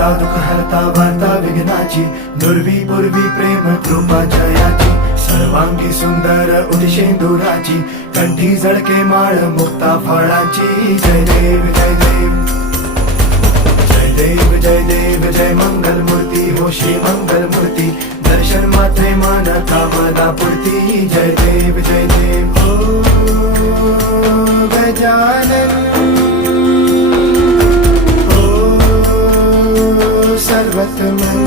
दाता दुःख हरता वार्ता विघ्नाची, दुर्वी पूर्वी प्रेम कृपा जयाची, सर्वांगी सुंदर उदिशेंदुराची, कंठी झळके माळ मुक्ता फळाची. जय देव जय देव जय देव जय देव जय मंगल मूर्ती हो श्री मंगल मूर्ती, दर्शन मात्रे मान कामना पूर्ती. जय देव जय देव ओ गजानन ओ सर्वतमन